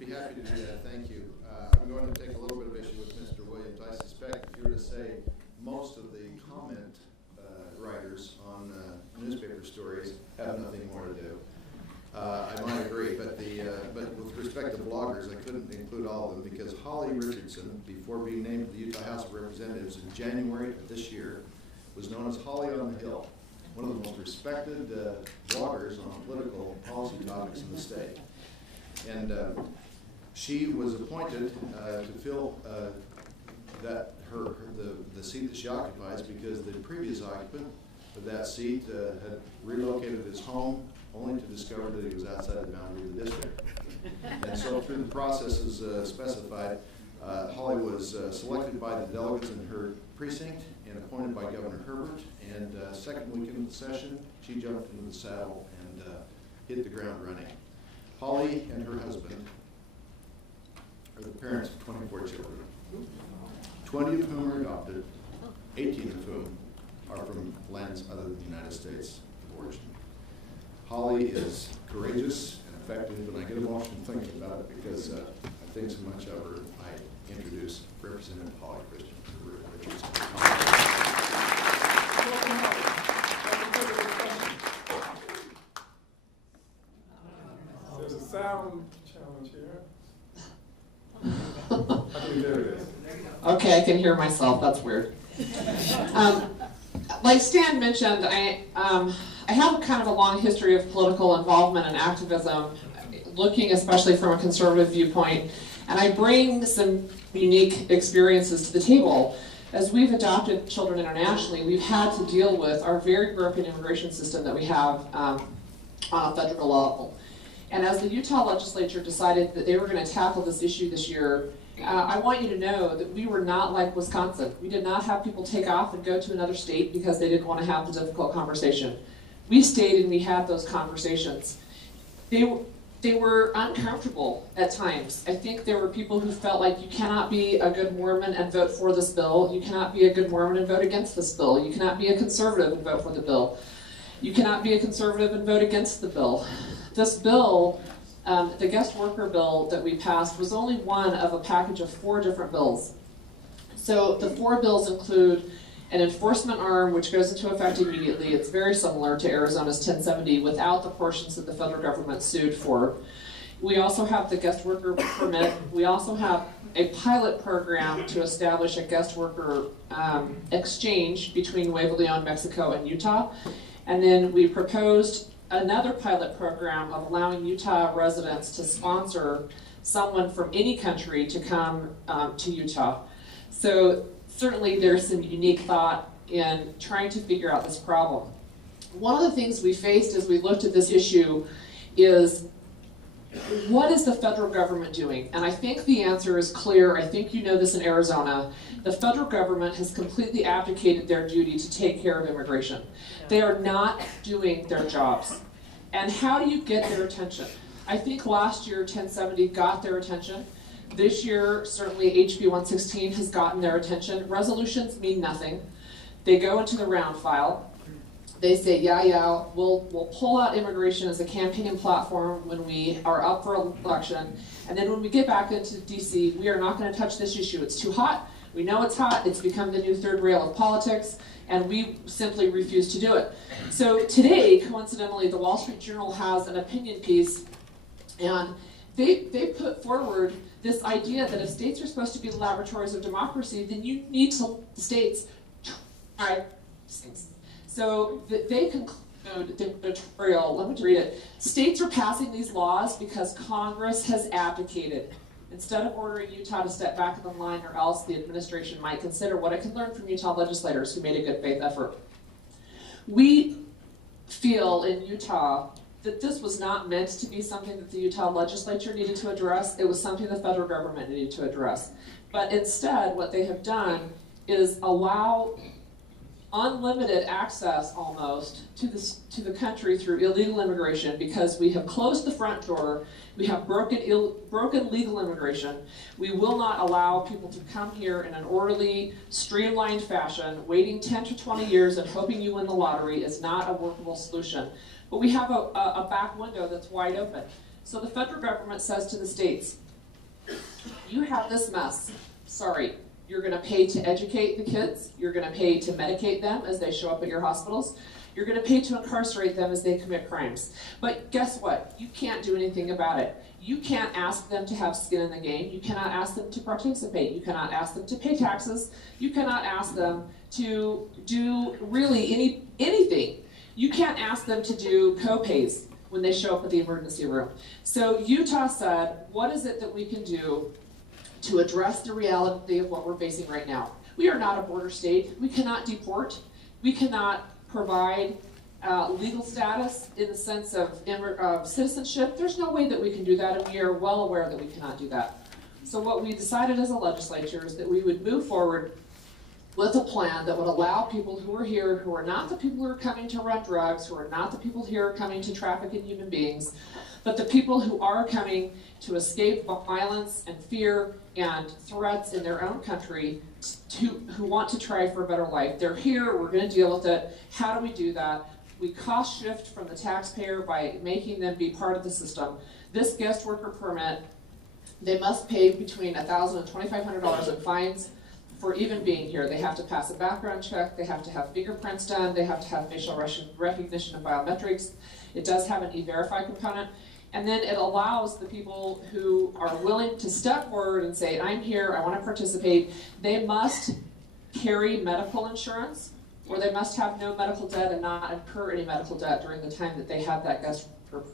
Be happy to do that. Thank you. I'm going to take a little bit of issue with Mr. Williams. I suspect if you were to say most of the comment writers on newspaper stories have nothing more to do. I might agree, but with respect to bloggers, I couldn't include all of them because Holly Richardson, before being named to the Utah House of Representatives in January of this year, was known as Holly on the Hill, one of the most respected bloggers on political policy topics in the state. And she was appointed to fill the seat that she occupies because the previous occupant of that seat had relocated his home only to discover that he was outside the boundary of the district. And so through the processes specified, Holly was selected by the delegates in her precinct and appointed by Governor Herbert. And second weekend of the session, she jumped into the saddle and hit the ground running. Holly and her husband are the parents of 24 children, 20 of whom are adopted, 18 of whom are from lands other than the United States of origin. Holly is courageous and effective, and I get emotional thinking about it because I think so much of her. I introduce Representative Holly Christian Richardson. There's a sound challenge here. Okay, there it is. Okay, I can hear myself. That's weird. Like Stan mentioned, I have kind of a long history of political involvement and activism, looking especially from a conservative viewpoint, and I bring some unique experiences to the table. As we've adopted children internationally, we've had to deal with our very broken immigration system that we have on a federal level. And as the Utah legislature decided that they were going to tackle this issue this year, I want you to know that we were not like Wisconsin. We did not have people take off and go to another state because they didn't want to have the difficult conversation. We stayed and we had those conversations. They were uncomfortable at times. I think there were people who felt like you cannot be a good Mormon and vote for this bill. You cannot be a good Mormon and vote against this bill. You cannot be a conservative and vote for the bill. You cannot be a conservative and vote against the bill. This bill, the guest worker bill that we passed, was only one of a package of 4 different bills. So the 4 bills include an enforcement arm, which goes into effect immediately. It's very similar to Arizona's 1070 without the portions that the federal government sued for. We also have the guest worker permit. We also have a pilot program to establish a guest worker exchange between Nuevo Leon, Mexico, and Utah. And then we proposed another pilot program of allowing Utah residents to sponsor someone from any country to come to Utah. So certainly there's some unique thought in trying to figure out this problem. One of the things we faced as we looked at this issue is, what is the federal government doing? And I think the answer is clear. I think you know this in Arizona. The federal government has completely abdicated their duty to take care of immigration. They are not doing their jobs. And how do you get their attention? I think last year 1070 got their attention. This year, certainly HB 116 has gotten their attention. Resolutions mean nothing. They go into the round file. They say, yeah, we'll pull out immigration as a campaign platform when we are up for election. And then when we get back into DC, we are not going to touch this issue. It's too hot. We know it's hot. It's become the new third rail of politics. And we simply refuse to do it. So today, coincidentally, the Wall Street Journal has an opinion piece, and they put forward this idea that if states are supposed to be the laboratories of democracy, then you need to states try things. So they conclude the editorial, let me read it. States are passing these laws because Congress has abdicated. Instead of ordering Utah to step back in the line, or else the administration might consider what I can learn from Utah legislators who made a good faith effort. We feel in Utah that this was not meant to be something that the Utah legislature needed to address. It was something the federal government needed to address. But instead, what they have done is allow unlimited access almost to the country through illegal immigration, because we have closed the front door. We have broken legal immigration. We will not allow people to come here in an orderly, streamlined fashion. Waiting 10 to 20 years and hoping you win the lottery is not a workable solution. But we have a back window that's wide open. So the federal government says to the states, You have this mess. Sorry. You're going to pay to educate the kids. You're going to pay to medicate them as they show up at your hospitals. You're going to pay to incarcerate them as they commit crimes. But guess what? You can't do anything about it. You can't ask them to have skin in the game. You cannot ask them to participate. You cannot ask them to pay taxes. You cannot ask them to do really anything. You can't ask them to do co-pays when they show up at the emergency room. So Utah said, what is it that we can do to address the reality of what we're facing right now? We are not a border state. We cannot deport. We cannot provide legal status in the sense of citizenship. There's no way that we can do that, and we are well aware that we cannot do that. So what we decided as a legislature is that we would move forward with a plan that would allow people who are here, who are not the people who are coming to run drugs, who are not the people here coming to traffic in human beings, but the people who are coming to escape violence and fear and threats in their own country, who want to try for a better life. They're here, we're going to deal with it. How do we do that? We cost shift from the taxpayer by making them be part of the system. This guest worker permit, they must pay between $1,000 and $2,500 in fines for even being here. They have to pass a background check, they have to have fingerprints done, they have to have facial recognition and biometrics. It does have an E-Verify component. And then it allows the people who are willing to step forward and say, I'm here, I want to participate. They must carry medical insurance, or they must have no medical debt and not incur any medical debt during the time that they have that guest worker.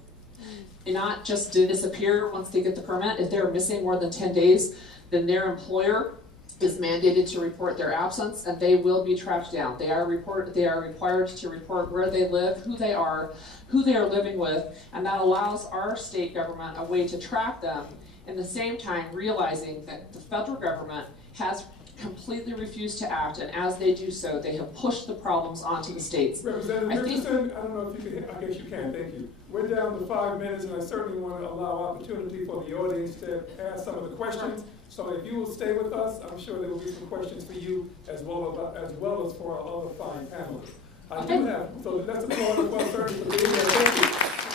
And not just disappear once they get the permit. If they're missing more than 10 days, then their employer is mandated to report their absence, and they will be tracked down. They are required to report where they live, who they are living with, and that allows our state government a way to track them, at the same time realizing that the federal government has completely refused to act, and as they do so, they have pushed the problems onto the states. Representative Richardson, I don't know if you can, I guess you can, thank you. We're down to 5 minutes, and I certainly want to allow opportunity for the audience to ask some of the questions. So if you will stay with us, I'm sure there will be some questions for you as well as for our other fine panelists. I do have, so let's applaud the for being here. Thank you.